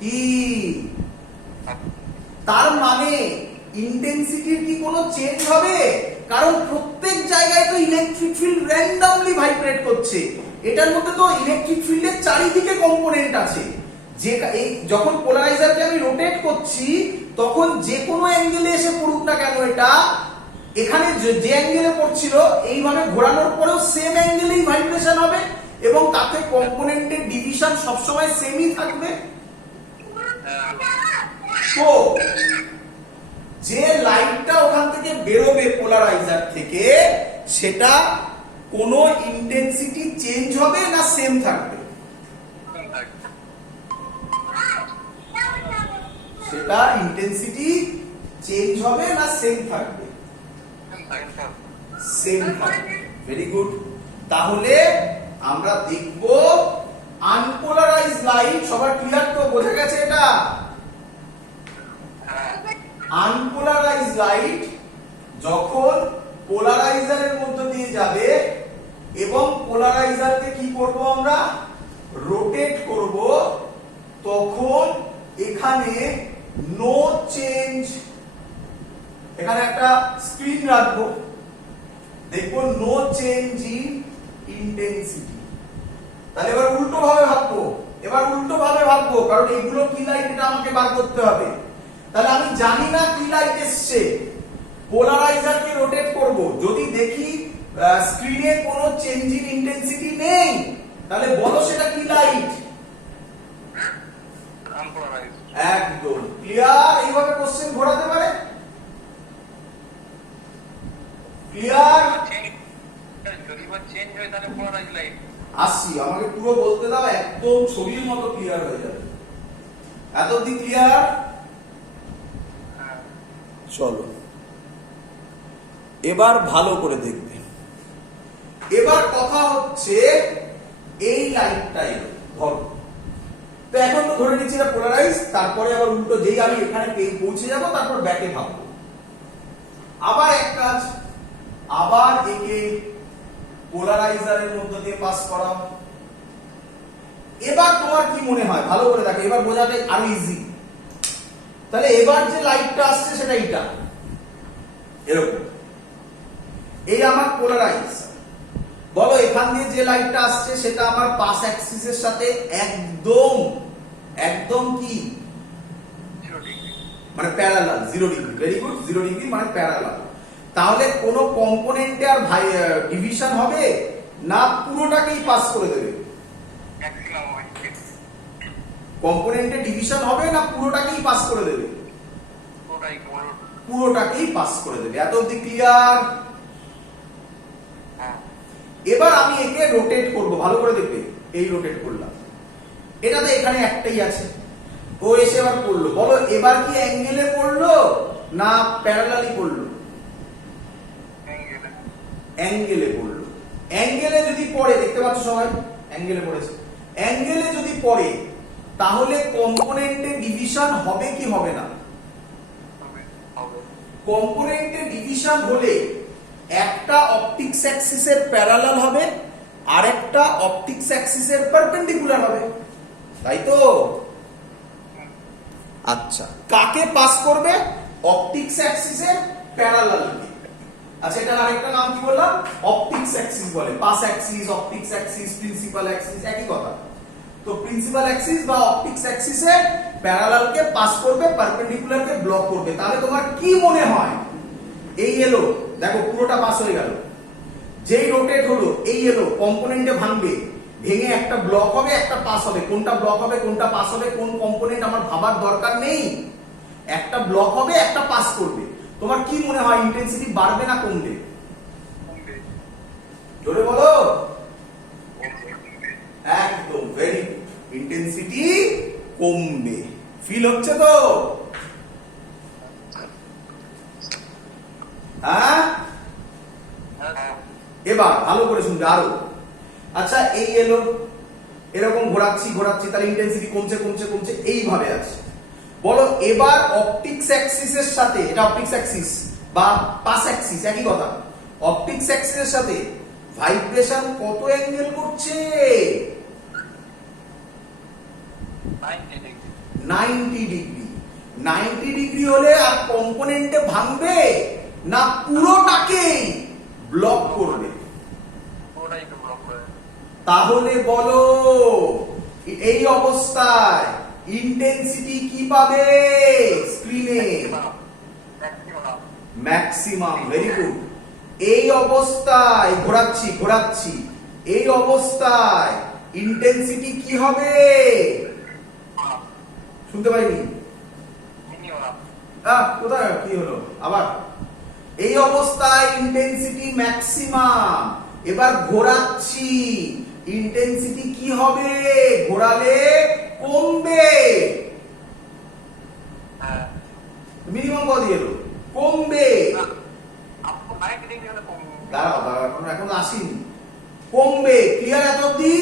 কি তার মানে ইন্টেন্সিটির কি কোনো চেঞ্জ হবে? কারণ প্রত্যেক জায়গায় তো ইলেকট্রিক ফিল্ড র্যান্ডমলি ভাইব্রেট করছে। এটার মধ্যে তো ইলেকট্রিক ফিল্ডের চারিদিকে কম্পোনেন্ট আছে। যে এই যখন পোলারাইজারকে আমি রোটেট করছি তখন যে কোনো অ্যাঙ্গেলে এসে পড়ুক না কেন, এটা এখানে যে অ্যাঙ্গেলে পড়ছিল এইভাবে ঘোরানোর পরেও সেম অ্যাঙ্গেলেই ভাইব্রেশন হবে এবং তাতে কম্পোনেন্টের ডিভিশন সবসময় সেমই থাকবে। তো যে লাইটটা ওখান থেকে বেরোবে পোলারাইজার থেকে, সেটা কোনো ইন্টেন্সিটি চেঞ্জ হবে না সেম থাকবে? সেটা ইন্টেন্সিটি চেঞ্জ হবে না সেম থাকবে? সেম থাকবে। Very good. তাহলে আমরা দেখব আনপোলারাইজড লাইট। সবার ক্লিয়ার তো? বোঝা গেছে এটা? আনপোলারাইজড লাইট যখন পোলারাইজারের মধ্য দিয়ে যাবে এবং পোলারাইজারকে কি করব আমরা? রোটেট করব, তখন এখানে নো চেঞ্জ। এখানে একটা স্ক্রিন রাখবো, দেখবো নো চেঞ্জ ইন ইন্টেন্সিটি। তাহলে এবার উল্টো ভাবে ভাববো, কারণ এগুলো কি লাইট এটা আমাকে বার করতে হবে। তাহলে আমি জানি না কি লাইট এসছে, পোলারাইজারকে রোটেট করব, যদি দেখি স্ক্রিনে কোনো চেঞ্জ ইন ইন্টেন্সিটি নেই, তাহলে বলো সেটা কি লাইট? একদম ক্লিয়ার। এইভাবে কোশ্চেন ঘোরাতে পারে। ক্লিয়ার? আসছি, আমাকে পুরো বলতে দাও, একদম ছবির মতো ক্লিয়ার হয়ে যাবে। এত অব্দি ক্লিয়ার? চলো এবার ভালো করে দেখবে। এবার কথা হচ্ছে এই লাইটটাই ধরো, তো এখন তো ধরে নিচ্ছি এটা পোলারাইজ, তারপরে আবার উল্টো যেই আমি এখানে পৌঁছে যাব তারপর ব্যাকে ভাববো। আবার এক কাজ, আবার একে পোলারাইজারের মধ্য দিয়ে পাস করাও। এবার তোমার কি মনে হয়? ভালো করে দেখো, এবার বোঝাটা আরো ইজি। তাহলে এবার যে লাইটটা আসছে সেটা এটা এরকম, এই আমার পোলারাইজ। বলো এখান দিয়ে যে লাইটটা আসছে সেটা আমার পাস অ্যাক্সিসের সাথে একদম কি মানে parallel, 0 degree. Very good, 0 degree মানে প্যারালাল। তাহলে কোন কম্পোনেন্টে আর ডিভিশন হবে না পুরোটাকেই পাস করে দেবে? কম্পোনেন্টে ডিভিশন হবে না পুরোটাকেই পাস করে দেবে? পুরোটাকেই পাস করে দেবে। এত অবধি ক্লিয়ার? এবার আমি একে রোটেট করব, ভালো করে দেখবে। এই রোটেট করলাম, এটাতে এখানে একটাই আছে, ও এসে এবার পড়লো। বলো এবার কি অ্যাঙ্গেলে পড়লো না প্যারালালি পড়লো? অ্যাঙ্গেলে পড়লো। অ্যাঙ্গেলে যদি পড়ে, দেখতে পাচ্ছ সবাই অ্যাঙ্গেলে পড়েছে, অ্যাঙ্গেলে যদি পড়ে তাহলে কম্পোনেন্টে ডিভিশন হবে কি হবে না? কম্পোনেন্টে ডিভিশন হলে একটা অপটিক্স অ্যাক্সিসের প্যারালাল হবে আর একটা অপটিক্স অ্যাক্সিসের পারপেন্ডিকুলার হবে, তাই তো? আচ্ছা, কাকে পাস করবে? অপটিক্স অ্যাক্সিসের প্যারালালকে। আচ্ছা, এটার আরেকটা নাম কি বললাম? অপটিক্স অ্যাক্সিস বলে। Pass Axis, optics Axis, principal Axis একই কথা। তো প্রিন্সিপাল অ্যাক্সিস বা অপটিক্স অ্যাক্সিসে প্যারালালকে পাস করবে, পারপেন্ডিকুলারকে ব্লক করবে। তাহলে তোমার কি মনে হয়? এই এলো, দেখো পুরোটা পাস হয়ে গেল। যেই রোটেট হলো এই এলো, কম্পোনেন্টে ভাঙবে, ভেঙে একটা ব্লক হবে একটা পাস হবে। কোনটা ব্লক হবে কোনটা পাস হবে কোন কম্পোনেন্ট আমার ভাবার দরকার নেই, একটা ব্লক হবে একটা পাস করবে। তোমার কি মনে হয় ইন্টেন্সিটি বাড়বে না কমবে? জোরে বলো। একদম ভেরি গুড, ইন্টেন্সিটি কমবে। ফিল হচ্ছে তো? হ্যাঁ, এবার ভালো করে শুনবে আরো। আচ্ছা, এই এলো, এরকম ঘোরাচ্ছি, তাহলে ইন্টেন্সিটি কমছে এইভাবে আছে। বলো এবার অপটিক্স অ্যাক্সিসের সাথে, এটা অপটিক্স অ্যাক্সিস বা পাস অ্যাক্সিস একই কথা, অপটিক্স অ্যাক্সিসের সাথে ভাইব্রেশন কত অ্যাঙ্গেল করছে? 90 ডিগ্রি। 90 ডিগ্রি হলে আর কম্পোনেন্টে ভাঙবে না পুরোটাকেই ব্লক করবে? তাহলে বলো এই অবস্থায় ইন্টেন্সিটি কি পাবে স্ক্রিনে? ম্যাক্সিমাম। Very good. এই অবস্থায় ঘোরাচ্ছি, এই অবস্থায় ইন্টেন্সিটি কি হবে? শুনতে পাইনি। কোথায় কি হলো আবার? এই অবস্থায় ইন্টেন্সিটি ম্যাক্সিমাম। এবার ঘোরাচ্ছি, ইন্টেন্সিটি কি হবে? ঘোরালে কমবে। মিনিমাম কত এলো? কমবে। দাঁড়াও এখন আসিনি। কমবে। ক্লিয়ার এত অব্দি?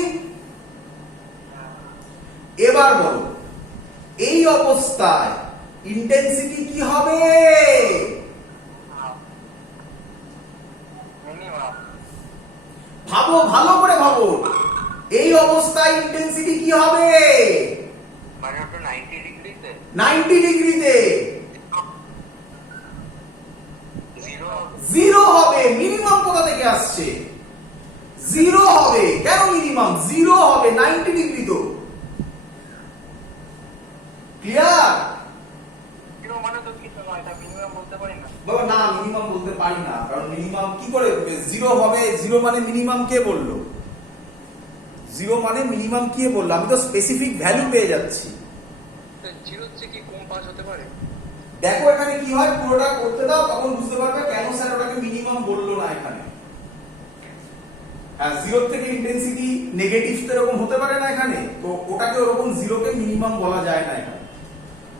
এবার বলো এই অবস্থায় ইন্টেন্সিটি কি হবে? ভাবো, ভালো করে ভাবো। এই অবস্থায় ইন্টেন্সিটি কি হবে? 90 ডিগ্রিতে জিরো হবে। মিনিমাম কোথা থেকে আসছে? জিরো হবে। কেন মিনিমাম? জিরো হবে 90 ডিগ্রি তো। ক্লিয়ার? বাবা না, মিনিমাম বলতে পারি না, কারণ মিনিমাম কি করে জিরো হবে? জিরো মানে মিনিমাম কে বললো? জিরো মানে মিনিমাম কে বললো? আমি তো স্পেসিফিক ভ্যালু পেয়ে যাচ্ছি। দেখো এখানে কি হয়, পুরোটা করতে দাও, তখন বুঝতে পারবে কেন স্যার ওটাকে মিনিমাম বললো না এখানে। হ্যাঁ, জিরো থেকে ইন্টেন্সিটি নেগেটিভ তো এরকম হতে পারে না এখানে, তো ওটাকে ওরকম জিরোকে মিনিমাম বলা যায় না এখানে।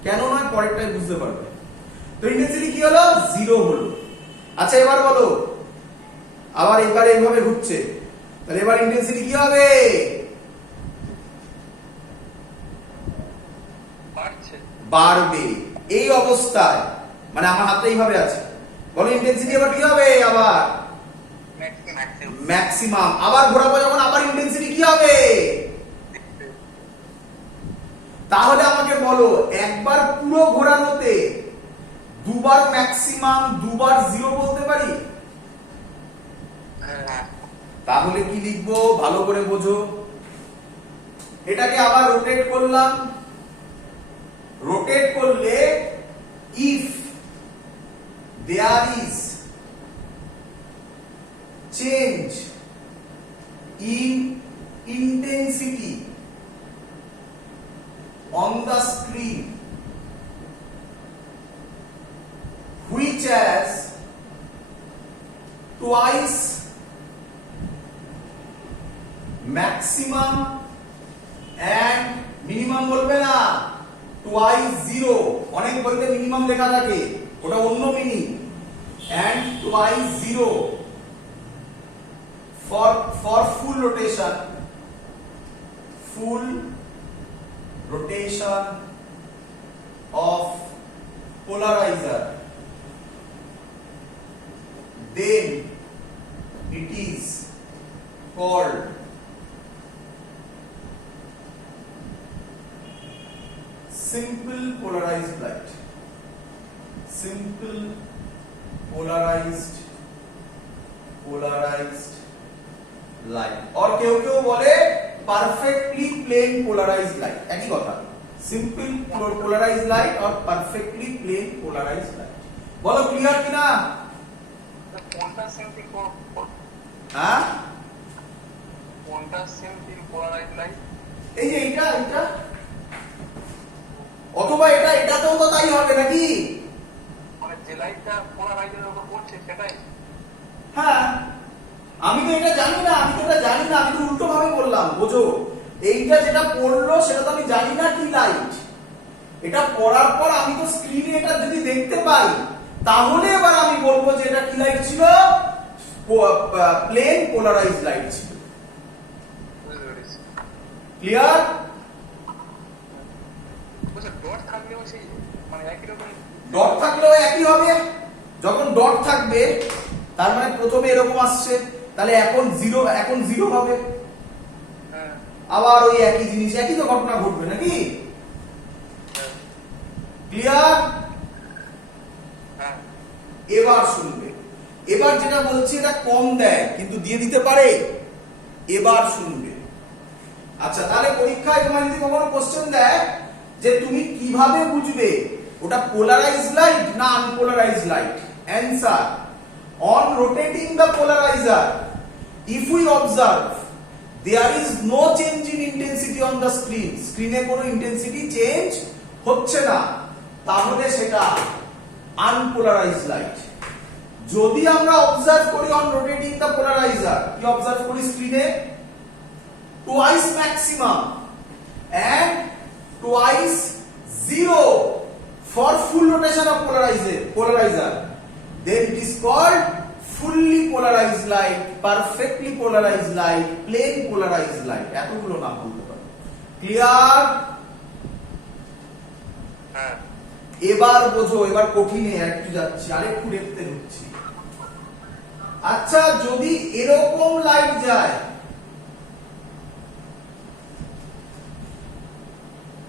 কেন নয় পরেরটাই বুঝতে পারবে। তো ইন্টেন্সিটি কি হলো? জিরো হলো। আচ্ছা এবার বলো, আবার এবারে এইভাবে ঘুরছে, তাহলে এবার ইন্টেন্সিটি কি হবে? বাড়বে। এই অবস্থায় মানে আমার হাতটা এইভাবে আছে, বলো ইন্টেন্সিটি এবার কি হবে? আবার ম্যাক্সিমাম। আবার ঘোরাবো যখন, আবার ইন্টেন্সিটি কি হবে? তাহলে আমাকে বলো একবার পুরো ঘোরানোতে দুবার ম্যাক্সিমাম দুবার জিরো বলতে পারি? তাহলে কি লিখবো ভালো করে বোঝো। এটাকে আবার রোটেট করলাম। রোটেট করলে if there is change in intensity on the screen which has twice maximum and minimum বলবে না, twice zero। অনেক বলতে মিনিমাম লেখা থাকে, ওটা অন্য meaning. and twice zero for full rotation of polarizer, then it is called simple polarized light। simple polarized light और কেউ কেউ বলে perfectly plain polarized light, একই কথা। simple polarized light और perfectly plain polarized light। বলো ক্লিয়ার কিনা? কোনটা সিম্পল? হ্যাঁ, কোনটা সিম্পল পোলারাইজড লাইট? এই যে এটা অথবা এটাতেও তো তাই হবে নাকি? মানে যে লাইটটা পোলারাইজের উপর পড়ছে সেটাই? হ্যাঁ, আমি তো এটা জানি না, আমি তো উল্টো ভাবে বললাম, বোঝো। এইটা যেটা পড়লো সেটা তো আমি জানি না কি লাইট। এটা পড়ার পর আমি তো স্ক্রিনে এটা যদি দেখতে পাই, তাহলে এবার আমি বলবো যে এটা কি লাইট ছিল? প্লেন পোলারাইজড লাইট ছিল। ক্লিয়ার? ডট থাকলেও সেই মানে একই রকম। ডট থাকলেও একই হবে। যখন ডট থাকবে তার মানে প্রথমে এরকম আসছে, তাহলে এখন জিরো হবে। আবার ওই একই জিনিস, একই তো ঘটনা ঘটবে নাকি? এবার শুনবে। এবার যেটা বলছি এটা কম দেয় কিন্তু দিয়ে দিতে পারে, এবার শুনবে। আচ্ছা, তাহলে পরীক্ষায় তোমার যদি কখনো কোশ্চেন দেয় যে তুমি কিভাবে বুঝবে ওটা পোলারাইজড লাইট না unpolarized light, answer on rotating the polarizer if we observe there is no change in intensity on the screen, স্ক্রিনে কোনো ইন্টেন্সিটি চেঞ্জ হচ্ছে না, তাহলে সেটা আনপোলারাইজড লাইট। যদি আমরা অবজার্ভ করি অন রোটেটিং দ্য পোলারাইজার, কি অবজার্ভ করি স্ক্রিনে twice maximum and twice zero for full rotation of polarizer, then it is called fully polarized light, perfectly polarized light, plane polarized light, এতগুলো নাম বলতে পারো। ক্লিয়ার? হ্যাঁ। এবার বোঝো, এবার কঠিনে একটু যাচ্ছি, আরেকটু দেখতে হচ্ছি। আচ্ছা, যদি এরকম লাইট যায়,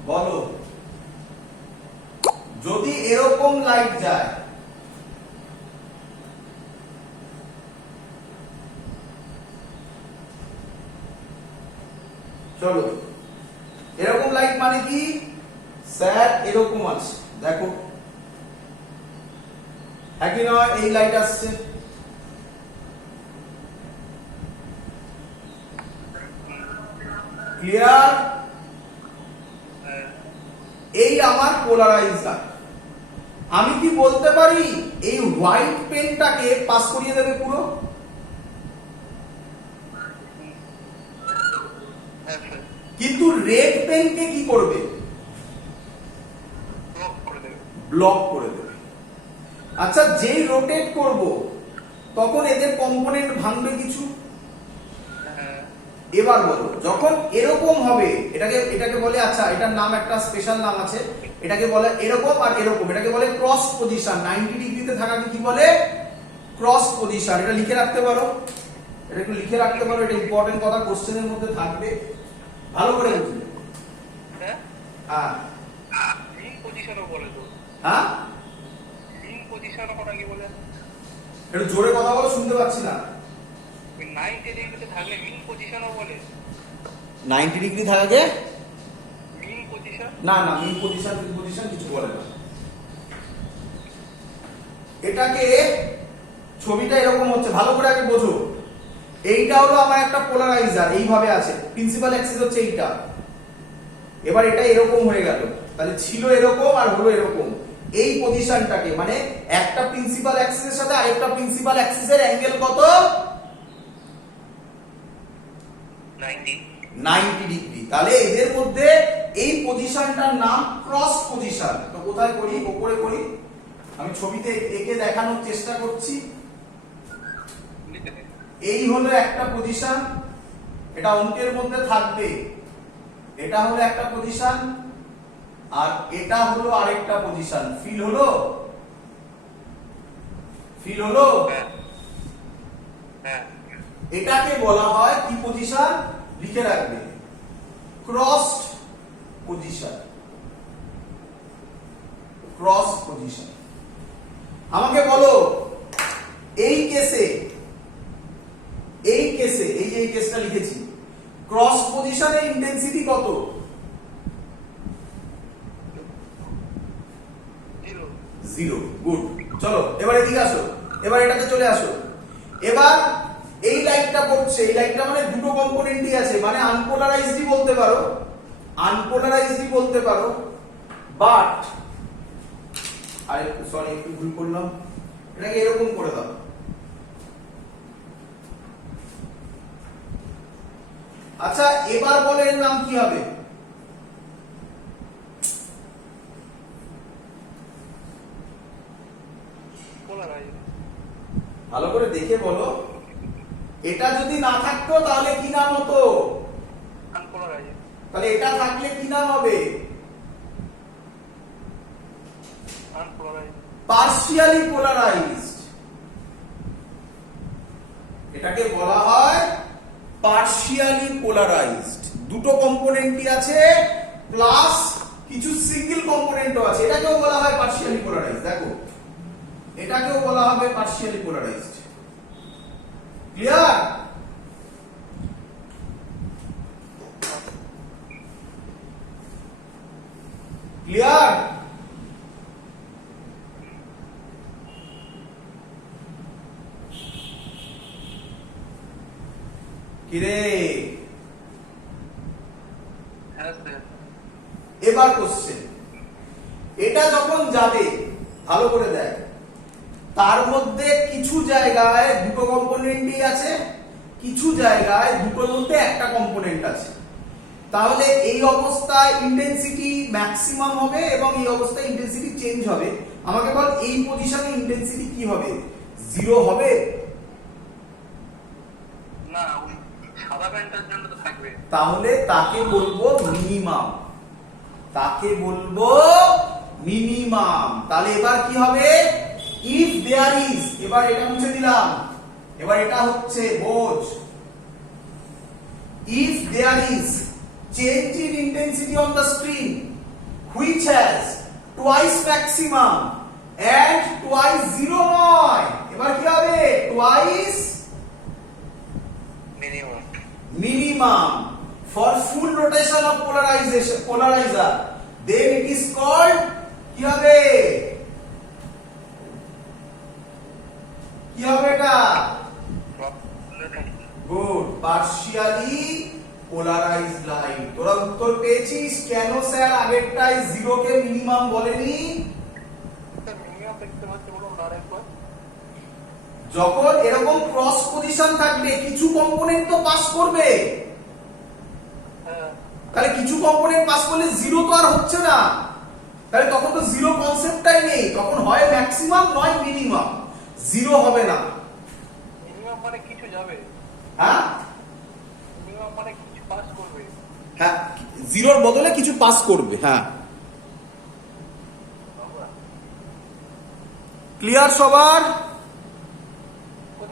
বলো, যদি এরকম লাইট যায়, চলো, এরকম লাইট মানে কি স্যার? এরকম আছে, দেখো, একই নয়, এই লাইট আসছে, ক্লিয়ার? এই আমার পোলারাইজার। আমি কি বলতে পারি এই হোয়াইট পেনটাকে পাস করিয়ে দেবে পুরো? কিন্তু রেড পেনকে কি করবে? ব্লক করে দেবে। আচ্ছা, যেই রোটেট করব তখন এদের কম্পোনেন্ট ভাঙবে কিছু? এবার বলো, যখন এরকম হবে, এটাকে বলে, আচ্ছা এটার নাম একটা স্পেশাল নাম আছে, এটাকে বলে এরকম আর এরকম, এটাকে বলে ক্রস পজিশন। 90 ডিগ্রিতে থাকাকে কি বলে? Cross position. এটা লিখে রাখতে পারো, এটা একটু লিখে রাখতে পারো, এটা ইম্পর্টেন্ট কথা, কোশ্চেনের মধ্যে থাকবে, ভালো করে বুঝবে। হ্যাঁ, মিন পজিশনও বলে তো। হ্যাঁ, মিন পজিশনও কথা কি বলে? একটু জোরে কথা বলো, শুনতে পাচ্ছি না। 90 ডিগ্রিতে থাকলে মিন পজিশনও বলে। 90 ডিগ্রি থাকাকে মিন পজিশন? না না, মিন পজিশন কিছু বলে না। এটাকে, ছবিটা এরকম হচ্ছে, ভালো করে আগে বোঝো। এইটা হলো আমার একটা পোলারাইজার, এইভাবে আছে, প্রিন্সিপাল অ্যাক্সিস হচ্ছে এইটা। এবার এটা এরকম হয়ে গেল, তাহলে ছিল এরকম আর হলো এরকম। এই পজিশনটাকে, মানে একটা প্রিন্সিপাল অ্যাক্সিসের সাথে আরেকটা প্রিন্সিপাল অ্যাক্সিসের অ্যাঙ্গেল কত? 90 ডিগ্রি। তাহলে এদের মধ্যে এই পজিশনটার নাম ক্রস পজিশন। তো কোথায় করি? উপরে করি। আমি ছবিতে এঁকে দেখানোর চেষ্টা করছি। এই হলো একটা পজিশন, এটা অঙ্কের মধ্যে থাকবে। এটা হলো একটা পজিশন আর এটা হলো আরেকটা পজিশন। ফিল হলো? ফিল হলো? এটাকে বলা হয় কি পজিশন? লিখে রাখবে, ক্রসড পজিশন। Cross position. আমাকে বলো, এই কেসে, এই যে এই কেসটা লিখেছি, ক্রস পজিশনের ইন্টেন্সিটি কত? 0। গুড। চলো এবার এদিকে আসো, এবার এটাতে চলে আসো। এবার এই লাইটটা পড়ছে, এই লাইটটা মানে দুটো কম্পোনেন্টই আছে, মানে আনপোলারাইজডই বলতে পারো, আনপোলারাইজডই বলতে পারো। বাট সরি, একটু ভুল করলাম, এটাকে এরকম করে দাও। আচ্ছা, এবার বলো এর নাম কি হবে? ভালো করে দেখে বলো। এটা যদি না থাকতো তাহলে কি নাম হতো? তাহলে এটা থাকলে কি নাম হবে? Partially polarised. এটাকে বলা হয় পার্শিয়ালি পোলারাইজড। দুটো কম্পোনেন্টই আছে প্লাস কিছু সিঙ্গেল কম্পোনেন্টও আছে, এটাকেও বলা হয় পার্শিয়ালি পোলারাইজড। দেখো এটাকেও বলা হবে পার্শিয়ালি পোলারাইজড। ক্লিয়ার? ক্লিয়ার? কিরে হ্যাঁ স্যার। এবার কোশ্চেন, এটা যখন যাবে ভালো করে দেখ, তার মধ্যে কিছু জায়গায় দুটো কম্পোনেন্টই আছে, কিছু জায়গায় দুটোর মধ্যে একটা কম্পোনেন্ট আছে। তাহলে এই অবস্থায় ইন্টেন্সিটি ম্যাক্সিমাম হবে এবং এই অবস্থায় ইন্টেন্সিটি চেঞ্জ হবে। আমাকে বল এই পজিশনে ইন্টেন্সিটি কি হবে? জিরো হবে? না, ওই সাদা প্যান্টের জন্য তো থাকবে। তাহলে তাকে বলবো মিনিমাম, তাকে বলবো মিনিমাম। তাহলে এবার কি হবে? ইফ দেয়ার ইজ, এবার এটা মুছে দিলাম, এবার এটা হচ্ছে বোঝ, if there is change in intensity on the screen which has twice maximum and twice zero নয়, এবার কি হবে? twice minimum. minimum for full rotation of polarizer, then it is called কি হবে? কি হবে এটা? Good, partially polarised light. তোরা উত্তর পেয়েছিস? কেন স্যার আগেরটায় জিরো কে মিনিমাম বলেনি? মিনিমাম দেখতে পাচ্ছি, বলুন আরেকবার। যখন এরকম ক্রস পজিশন থাকবে কিছু কম্পোনেন্ট তো পাস করবে, হ্যাঁ। তাহলে কিছু কম্পোনেন্ট পাস করলে জিরো তো আর হচ্ছে না, তাহলে তখন তো জিরো কনসেপ্টটাই নেই, তখন হয় ম্যাক্সিমাম নয় মিনিমাম, জিরো হবে না। মিনিমাম মানে কিছু যাবে, হ্যাঁ মিনিমাম মানে কিছু পাস করবে। হ্যাঁ, জিরোর বদলে কিছু পাস করবে। হ্যাঁ, ক্লিয়ার সবার?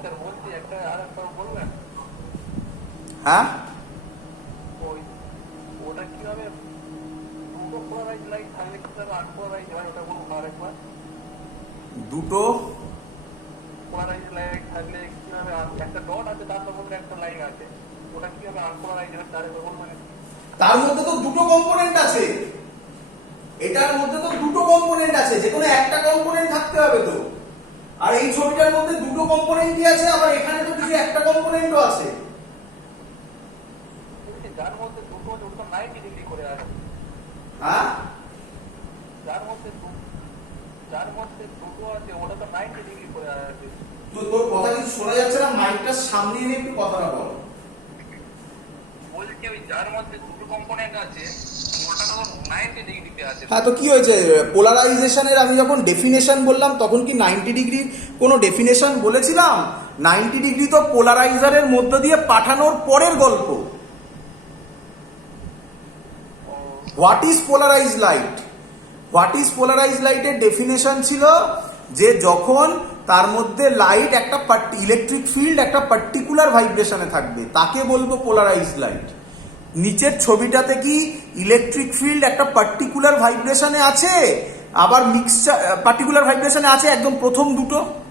স্যার বলছি একটা আরেকবার বলবেন। হ্যাঁ, ওই ওটা কিভাবে দুটো পোলারাইজ লাইট থাকলে কিভাবে আনপোলারাইজ হয় ওটা বলুন আরেকবার। দুটো পোলারাইজ লাইট থাকলে কিভাবে একটা ডট আছে তার মধ্যে একটা লাইন আছে, ওটা কিভাবে আনপোলারাইজ হয় তার একবার বলবেন। তার মধ্যে তো দুটো কম্পোনেন্ট আছে, এটার মধ্যে তো দুটো কম্পোনেন্ট আছে, যে কোনো একটা কম্পোনেন্ট থাকতে হবে তো। আর এই ছবিটার মধ্যে দুটো কম্পোনেন্টই আছে, আবার এখানে তো কিছু একটা কম্পোনেন্টও আছে। যার মধ্যে দুটো ওটা 90 ডিগ্রি করে আছে। হ্যাঁ, যার মধ্যে দুটো আছে ওটা তো 90 ডিগ্রি করে আছে। তো তোর কথা কিছু শোনা যাচ্ছে না, মাইকটা সামনে এনে একটু কথাটা বল। বলছি ওই যার মধ্যে দুটো কম্পোনেন্ট আছে ওটা তো 90 ডিগ্রিতে আছে। হ্যাঁ, তো কি হয়েছে? পোলারাইজেশনের আমি যখন ডেফিনেশন বললাম তখন কি 90 ডিগ্রির কোনো ডেফিনেশন বলেছিলাম? 90 ডিগ্রি তো পোলারাইজারের মধ্য দিয়ে পাঠানোর পরের গল্প। What is polarised light? What is polarised লাইটের ডেফিনেশন ছিল যে যখন তার মধ্যে লাইট একটা ইলেকট্রিক ফিল্ড একটা পার্টিকুলার ভাইব্রেশনে থাকবে, তাকে বলবো পোলারাইজড লাইট। নিচের ছবিটাতে কি ইলেকট্রিক ফিল্ড একটা পার্টিকুলার ভাইব্রেশনে আছে, আবার মিক্সচার পার্টিকুলার ভাইব্রেশনে আছে একদম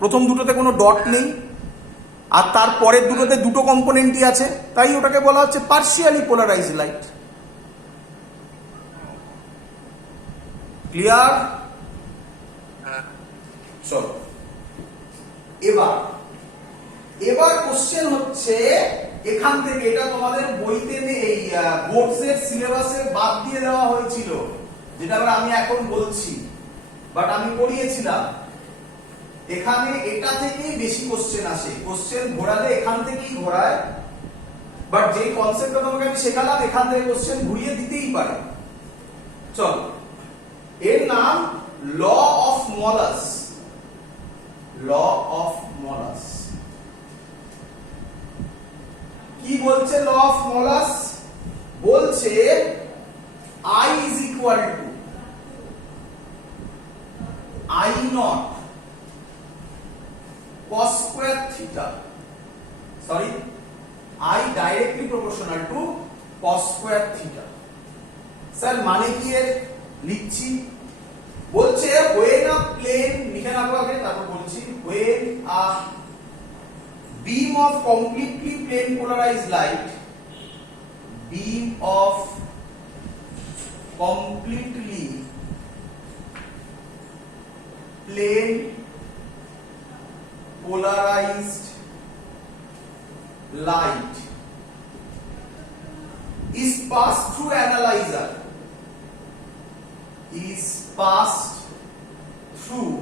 প্রথম দুটোতে কোনো ডট নেই, আর তার পরের দুটোতে দুটো কম্পোনেন্টই আছে, তাই ওটাকে বলা হচ্ছে পার্শিয়ালি পোলারাইজড লাইট। ক্লিয়ার? চলো এবার কোশ্চেন হচ্ছে এখান থেকে, এটা তোমাদের বইতে এই বোর্ডসের সিলেবাসে বাদ দিয়ে দেওয়া হয়েছিল, যেটা আমি এখন বলছি, বাট আমি পড়িয়েছিলাম। এখানে এটা থেকেই বেশি কোশ্চেন আসে, কোশ্চেন ঘোরালে এখান থেকেই ঘোরায়, বাট যে কনসেপ্টটা তোমাকে আমি শেখালাম এখান থেকে কোশ্চেন ঘুরিয়ে দিতেই পারে। চল, এর নাম ল অফ মলাস। ল অফ মলাস কি বলছে? ল অফ মলাস বলছে I is equal to I naught cos square theta, sorry, I directly proportional to cos square theta। Sir মানে কি এর? লিখছি, বলছে when a plane লিখে নেবো আগে, তারপর বলছি। when a beam of completely plane polarized light, beam of completely plane polarized light is passed through analyzer, is passed through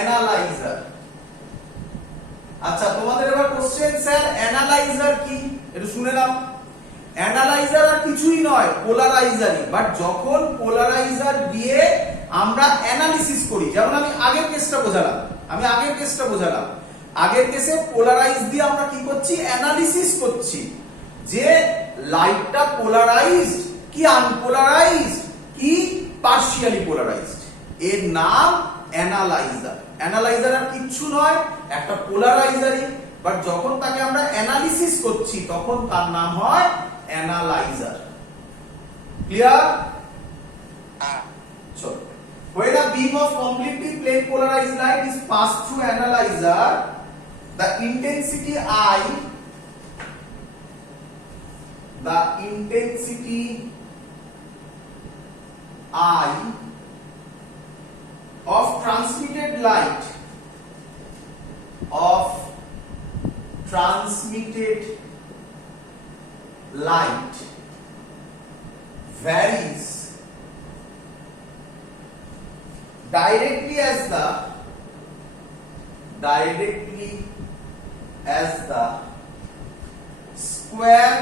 analyzer। আচ্ছা, তোমাদের এবার কোশ্চেন, স্যার অ্যানালাইজার কি? একটু শুনে নাও। অ্যানালাইজার আর কিছুই নয়, পোলারাইজারই। বাট যখন পোলারাইজার দিয়ে আমরা অ্যানালিসিস করি, যেমন আমি আগের কেসটা বোঝালাম, আগের কেসে পোলারাইজ দিয়ে আমরা কি করছি? অ্যানালিসিস করছি যে লাইটটা পোলারাইজড কি আনপোলারাইজড কি পার্শিয়ালি পোলারাইজড। এর নাম অ্যানালাইজার। অ্যানালাইজার আর কিচ্ছু নয়, একটা পোলারাইজারই। বাট যখন তাকে আমরা অ্যানালিসিস করছি তখন তার নাম হয় অ্যানালাইজার। ক্লিয়ার? চলো। When a beam of completely plane polarized light is passed through analyzer, the intensity I of transmitted light varies directly as the square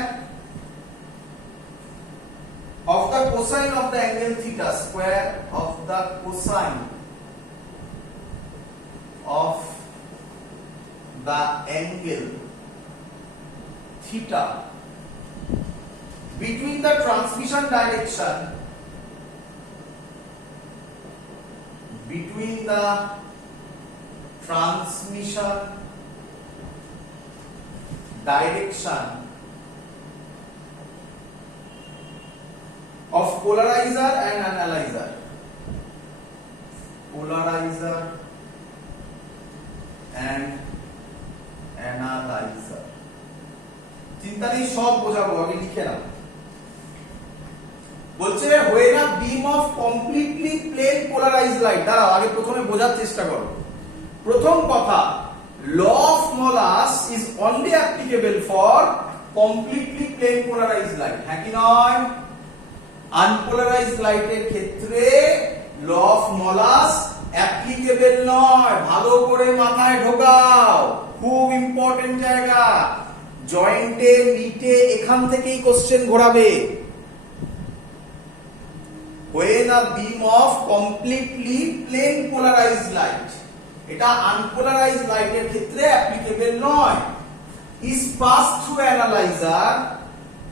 of the cosine of the angle theta, square of the cosine of the angle theta between the transmission direction of polarizer and analyzer, চিন্তা নেই, সব বোঝাবো, আগে লিখে নাও। বলছে when a beam of completely plane polarized light, দাঁড়াও আগে প্রথমে বোঝার চেষ্টা করো। প্রথম কথা, law of Molas is only applicable for completely plane polarized light, হ্যাঁ কি নয়? আনপোলারাইজড লাইটের ক্ষেত্রে law of Molas applicable নয়। ভালো করে মাথায় ঢোকাও, খুব ইম্পর্টেন্ট জায়গা। জয়েন্টে মিটে এখান থেকেই question ঘোরাবে। when a beam of completely plane polarized light, এটা unpolarized লাইটের ক্ষেত্রে অ্যাপ্লিকেবল নয়, is passed through analyzer,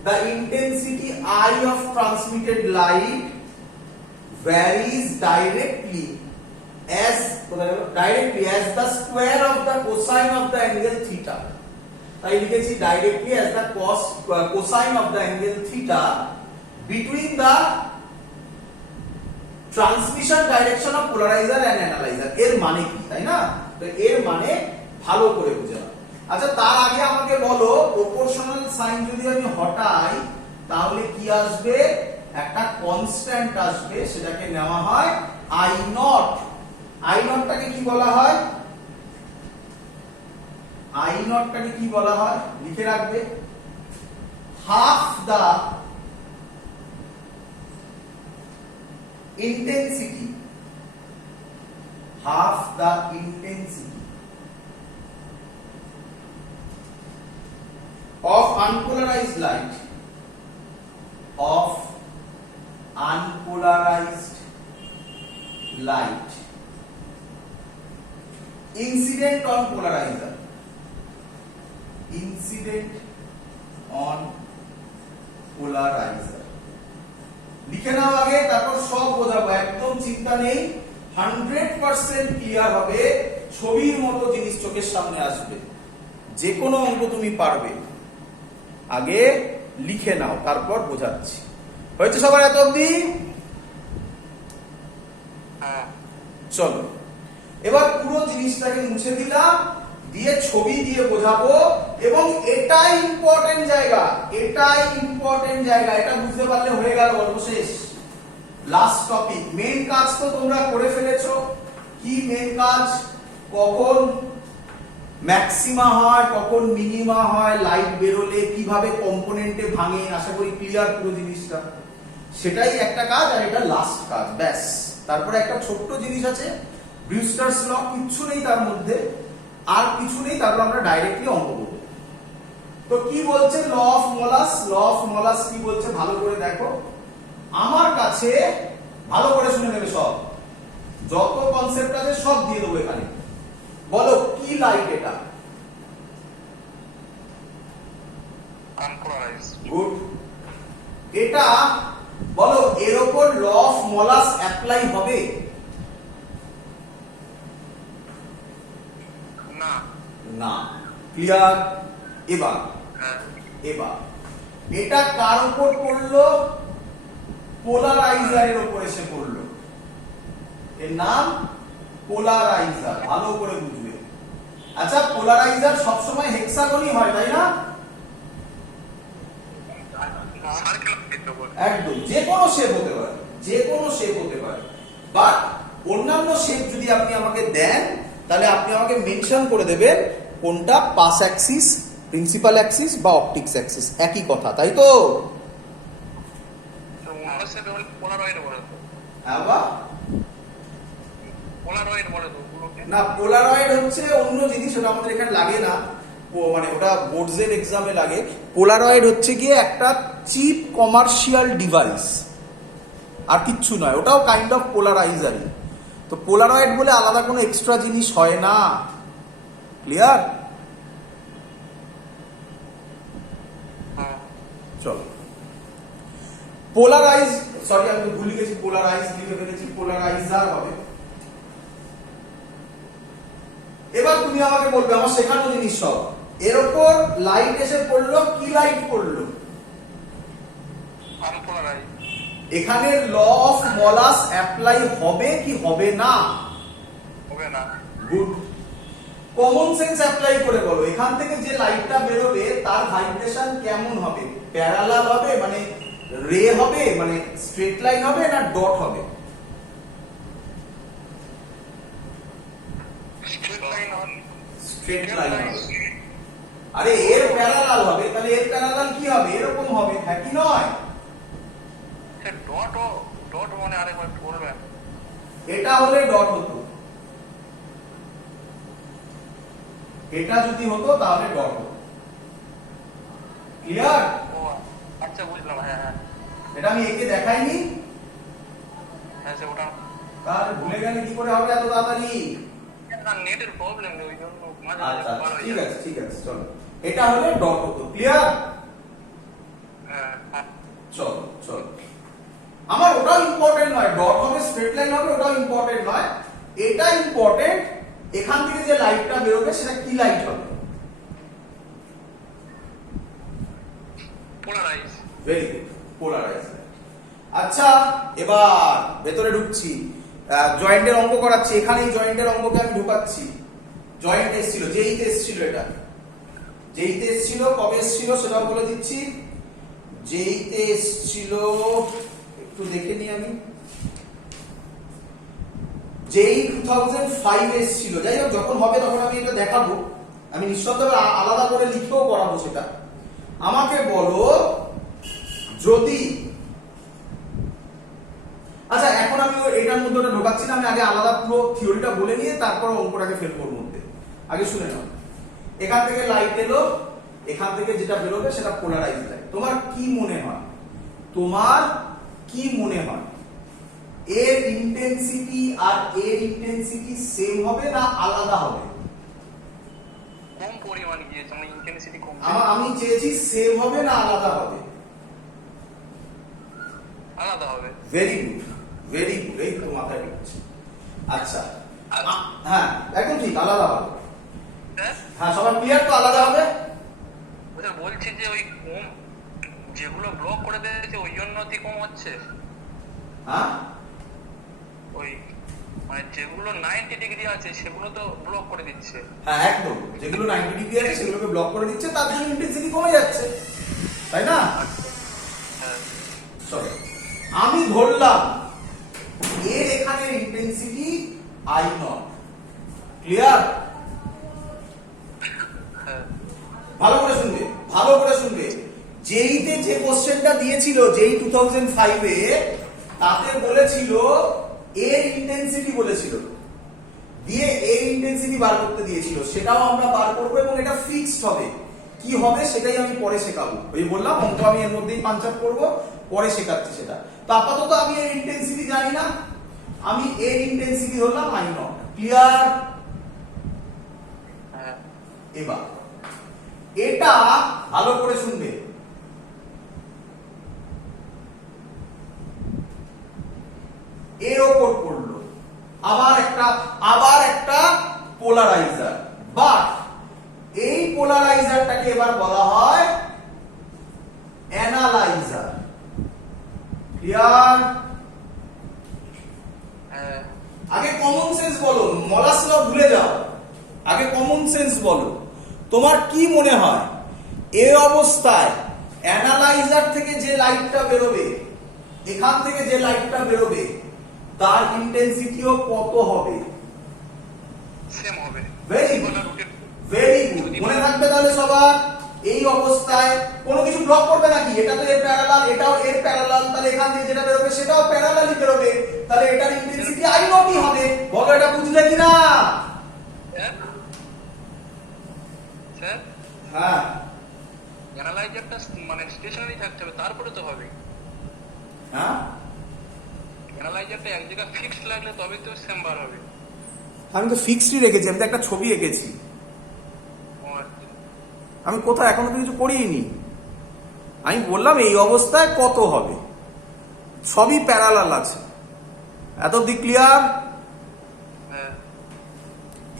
the intensity I of transmitted light varies directly as the square of the cosine of the angle theta। তাই লিখেছি directly as the cosine of the angle theta between the transmission direction of polarizer and analyzer. এর মানে কি, তাই না? তো এর মানে ভালো করে বুঝে নাও। আচ্ছা, তার আগে আমাকে বলো, প্রপোর্শনাল সাইন যদি আমি হটাই তাহলে কি আসবে? একটা কনস্ট্যান্ট আসবে, সেটাকে নেওয়া হয় আই নট। আই নটটাকে কি বলা হয়? আই নটটাকে কি বলা হয় লিখে রাখবে, half the intensity of unpolarized light incident on polarizer, লিখে নাও আগে, তারপর সব বোঝাবো, একদম চিন্তা নেই। 100% ক্লিয়ার হবে, ছবির মতো জিনিস চোখের সামনে আসবে, যে কোনো অঙ্ক তুমি পারবে। আগে লিখে নাও, তারপর বোঝাচ্ছি। হয়েছে সবার এত অবধি? হ্যাঁ চলো এবার পুরো জিনিসটাকে মুছে দিলাম, দিয়ে ছবি দিয়ে বোঝাবো। এবং এটাই ইম্পর্টেন্ট জায়গা, এটা বুঝতে পারলে হয়ে গেল, গল্প শেষ। লাস্ট টপিক, মেন কাজ তো তোমরা করে ফেলেছো। কি মেন কাজ? কখন ম্যাক্সিমা হয়, কখন মিনিমা হয়, লাইট বেরোলে কিভাবে কম্পোনেন্টে ভাঙে, আশা করি ক্লিয়ার পুরো জিনিসটা। সেটাই একটা কাজ, আর এটা লাস্ট কাজ, ব্যাস। তারপরে একটা ছোট্ট জিনিস আছে, ব্রিউস্টারস ল, কিচ্ছু নেই তার মধ্যে, আর কিছু নেই। তারপর আমরা ডাইরেক্টলি অঙ্ক করব। তো কি বলছে ল অফ মলাস, কি বলছে ভালো করে দেখো। আমার কাছে ভালো করে শুনে নেবে, সব যত কনসেপ্ট আছে সব দিয়ে দেবো এখানে। বলো কি লাইট এটা? আনপোলারাইজ। গুড। এটা বলো এর উপর ল অফ মলাস অ্যাপ্লাই হবে? না না। ক্লিয়ার? এবার হ্যাঁ এটা কার উপর পড়লো? পোলারাইজারের উপর এসে পড়লো। এর নাম পোলারাইজার, ভালো করে বুঝবে। আচ্ছা, পোলারাইজার সবসময় হেক্সাগনই হয়, তাই না? সার্কেল দিতে বলে একদম, যে কোনো শেপ হতে পারে, বাট অন্যান্য শেপ যদি আপনি আমাকে দেন, তাহলে আপনি আমাকে মেনশন করে দেবেন কোনটা পাস অ্যাক্সিস, প্রিন্সিপাল অ্যাক্সিস বা অপটিক্স অ্যাক্সিস, একই কথা, তাই তো? পোলারয়েড বলে তো, হ্যাঁ বা পোলারয়েড বলে তো ওগুলোকে। না, পোলারয়েড হচ্ছে অন্য জিনিস, ওটা আমাদের এখানে লাগে না, মানে ওটা বোর্ডসের এক্সামে লাগে। পোলারয়েড হচ্ছে গিয়ে একটা চিপ কমার্শিয়াল ডিভাইস, আর কিচ্ছু নয়, ওটাও কাইন্ড অফ পোলারাইজারই। তো পোলারয়েড বলে আলাদা কোনো এক্সট্রা জিনিস হয় না। ক্লিয়ার? হ্যাঁ চলো, পোলারাইজ, সরি আমি তো ভুলে গেছি, পোলারাইজ লিখে ফেলেছি, পোলারাইজার হবে। এবার তুমি আমাকে বলবে, আমার শেখানো জিনিস সব, এর উপর লাইট এসে পড়লো, কি লাইট পড়লো? আনপোলারাইজ। এখানে ল অফ মলাস অ্যাপ্লাই হবে কি হবে না? হবে না। গুড। কমন সেন্স অ্যাপ্লাই করে বলো, এখান থেকে যে লাইটটা বেরোবে তার ভাইব্রেশন কেমন হবে? প্যারালাল হবে, মানে রে হবে, মানে স্ট্রেট লাইন হবে, না ডট হবে? স্ট্রেট লাইন হবে। স্ট্রেট লাইন হবে। আরে এর প্যারালাল হবে, তাহলে এর প্যারালাল কি হবে? এরকম হবে, হ্যাঁ কি নয়? ডট মানে আরেকবার বলবেন? এটা হলে ডট হতো, এটা যদি হতো তাহলে ডট হতো। ক্লিয়ার? ও আচ্ছা বুঝলাম। হ্যাঁ হ্যাঁ এটা আমি একে দেখাইনি, হ্যাঁ সে ওটা তাহলে ভুলে গেলে কি করে হবে এত তাড়াতাড়ি? নেটের প্রবলেম নেই, ওই জন্য মাঝে আচ্ছা মাঝে ঠিক আছে, চলো, এটা হলে ডট হতো। ক্লিয়ার? হ্যাঁ হ্যাঁ চলো, আমার ওটাও ইম্পর্টেন্ট নয়, ডট হবে স্ট্রেট লাইন হবে, ওটাও ইম্পর্টেন্ট নয়, এটা ইম্পর্টেন্ট এখান থেকে যে লাইটটা বেরোবে সেটা কি লাইট হবে? পোলারাইজ। Very good, polarise. আচ্ছা, এবার ভেতরে ঢুকছি, জয়েন্টের অঙ্ক করাচ্ছি, এখানেই জয়েন্টের অঙ্ককে আমি ঢুকাচ্ছি। জয়েন্ট এসেছিল, যেইতে এসেছিল, এটা যেইতে এসেছিল, কবে এসেছিল সেটাও বলে দিচ্ছি। যেইতে এসেছিল একটু দেখে নিই আমি, যেই 2005 এসেছিল। যাই হোক, যখন হবে তখন আমি এটা দেখাবো, আমি নিঃশব্দভাবে আলাদা করে লিখেও করাবো সেটা। আমাকে বলো, যদি, আচ্ছা এখন আমি এটার মধ্যে ওটা ঢোকাচ্ছি না, আমি আগে আলাদা পুরো থিওরিটা বলে নিয়ে তারপর অঙ্কটাকে ফেল করবো মধ্যে। আগে শুনে নাও, এখান থেকে লাইট এলো, এখান থেকে যেটা বেরোবে সেটা পোলারাইজ লাইট। তোমার কি মনে হয় এর ইন্টেন্সিটি আর এর ইন্টেন্সিটি সেম হবে না আলাদা হবে? কম পরিমাণ গিয়েছে, মানে ইন্টেন্সিটি কম। আমি চেয়েছি সেম হবে না আলাদা হবে? আলাদা হবে। ভেরি গুড, এই তো মাথায় ঢুকছে। আচ্ছা, হ্যাঁ একদম ঠিক, আলাদা হবে। হ্যাঁ, সবার ক্লিয়ার তো? আলাদা হবে। বলছি যে ওই কম যেগুলো ব্লক করে দিয়েছে ওই জন্য কম হচ্ছে। হ্যাঁ, ওই মানে যেগুলো 90 ডিগ্রি আছে সেগুলো তো ব্লক করে দিচ্ছে। হ্যাঁ একদম, যেগুলো 90 ডিগ্রি আছে সেগুলোকে ব্লক করে দিচ্ছে, তার জন্য ইন্টেন্সিটি কমে যাচ্ছে, তাই না? হ্যাঁ চলো আমি ধরলাম এর এখানে ইন্টেন্সিটি আই নট। ক্লিয়ার? হ্যাঁ ভালো করে শুনবে, ভালো করে শুনবে। জেইতে যে কোশ্চেনটা দিয়েছিল, জেই 2005 এ, তাতে বলেছিল এর ইন্টেন্সিটি বলেছিল, দিয়ে এর ইন্টেন্সিটি বার করতে দিয়েছিল, সেটাও আমরা বার করব এবং এটা ফিক্সড হবে। কি হবে সেটাই আমি পরে শেখাবো। ওই বললাম অঙ্ক আমি এর মধ্যেই পাঞ্চ আপ করবো, পরে শেখাচ্ছি সেটা। তো আপাতত আমি এর ইন্টেন্সিটি জানি না, আমি এর ইন্টেন্সিটি ধরলাম আই নট। ক্লিয়ার? হ্যাঁ এবার এটা ভালো করে শুনবে। এর ওপর পড়লো আবার একটা পোলারাইজার, বাট এই পোলারাইজারটাকে এবার বলা হয় অ্যানালাইজার। ক্লিয়ার? হ্যাঁ আগে কমন সেন্স বলো, মলাস ল ভুলে যাও, আগে কমন সেন্স বলো। তোমার কি মনে হয় এই অবস্থায় অ্যানালাইজার থেকে যে লাইটটা বেরোবে, এখান থেকে যে লাইটটা বেরোবে, তার ইন্টেন্সিটিও কত হবে? সেম হবে। Very good, very good. মনে থাকবে তাহলে সবার। এই অবস্থায় কোনো কিছু ব্লক করবে নাকি? এটা তো এর প্যারালাল, এটাও এর প্যারালাল, তাহলে এখান থেকে যেটা বেরোবে সেটাও প্যারালালই বেরোবে, তাহলে এটার ইন্টেন্সিটি আই নটই হবে। বলো এটা বুঝলে কিনা? স্যার হ্যাঁ, অ্যানালাইজারটা মানে স্টেশনারি থাকতে হবে, তারপরে তো হবে। হ্যাঁ অ্যানালাইজারটা এক জায়গায় ফিক্সড লাগলে তবে তো সেম বার হবে। আমি তো ফিক্সডই রেখেছি, আমি তো একটা ছবি এঁকেছি। ও আচ্ছা। আমি কোথায় এখনো তো কিছু করিনি। আমি বললাম এই অবস্থায় কত হবে, সবই প্যারালাল আছে। এত অব্দি ক্লিয়ার? হ্যাঁ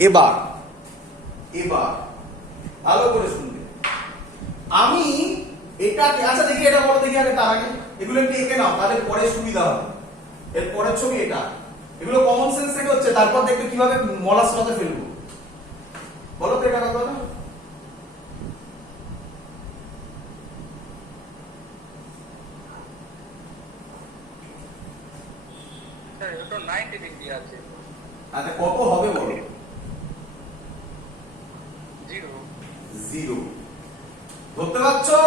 এবার ভালো করে শুনবে। আমি এটাকে, আচ্ছা দেখি এটা বলো দেখি আগে, তার আগে এগুলো একটু এঁকে নাও, তাহলে পরে সুবিধা হবে। এর পরের ছবি এটা, এগুলো কমন সেন্স থেকে হচ্ছে, তারপর দেখবে কিভাবে মলাস লতে ফেলবো। বলো তো এটা কত না? স্যার এটা তো 90 ডিগ্রি আছে। আচ্ছা কত হবে বলো? 0 0 ধরতে পারছো?